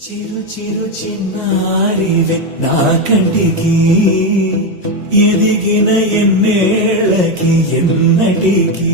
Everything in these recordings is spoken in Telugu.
చిరు చిరు చిన్నారివే నా కంటికి ఎదిగిన ఎన్నేళ్ళకి ఎన్నటికి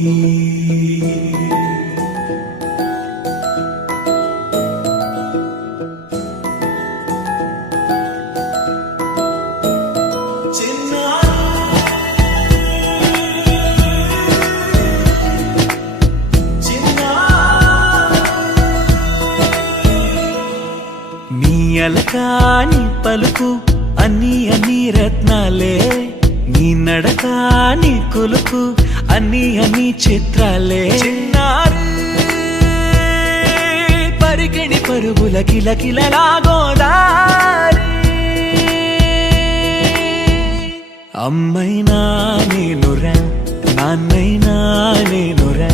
అలకాని పలుకు అన్ని రత్నాలే నీ నడకాని కొలుకు అన్ని చిత్రాలే పరికిణి పరుగుల కిలకిలలాగోదారి అమ్మైనా నేనురా నాన్నైనా నేనురా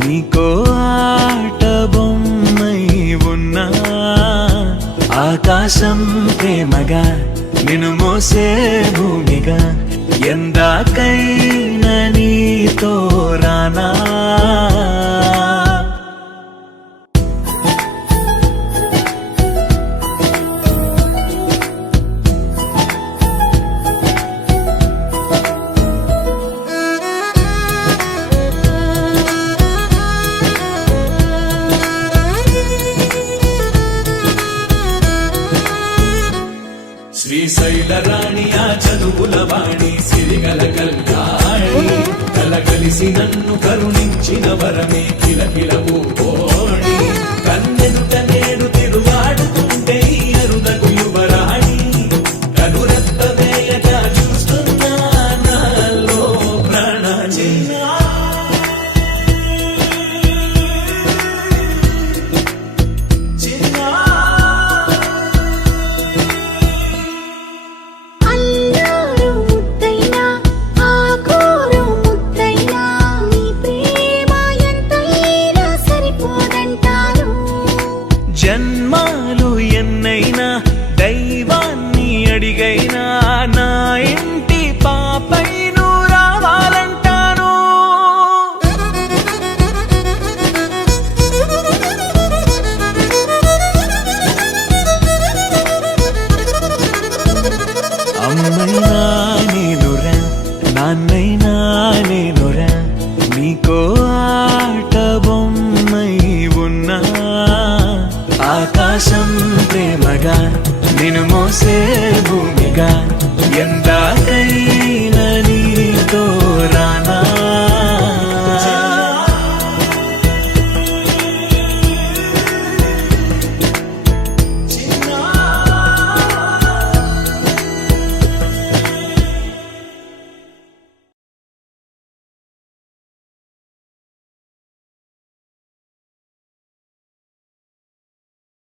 నీకో ఆట బొమ్మై ఉన్నా ఆకాశం ప్రేమగా నిన్ను మోసే భూమిగా ఎందాకైనా నీతో రానా శ్రీశైల రాణి ఆ చదువుల వాణి సిరిగల కల్యాణి కలగలిసి నన్ను కరుణించిన వరమే కిలకిలవు కోణి కన్నెదుట నేడు తిరుగాడుతుంటే అరుదకు యువరాణి కనురెప్ప వేయక చూస్తున్నా నాలో ప్రాణ జన్మాలు ఎన్నైనా దైవాన్ని అడిగైనా నా ఇంటి పాపై నువ్వు రావాలంటాను అమ్మైనా నేనురా నాన్నైనా నేనురా నీకో ఆట బొమ్మై ఉన్నా ఆకాశం ప్రేమగా నిన్ను మోసే భూమిగా ఎందాకై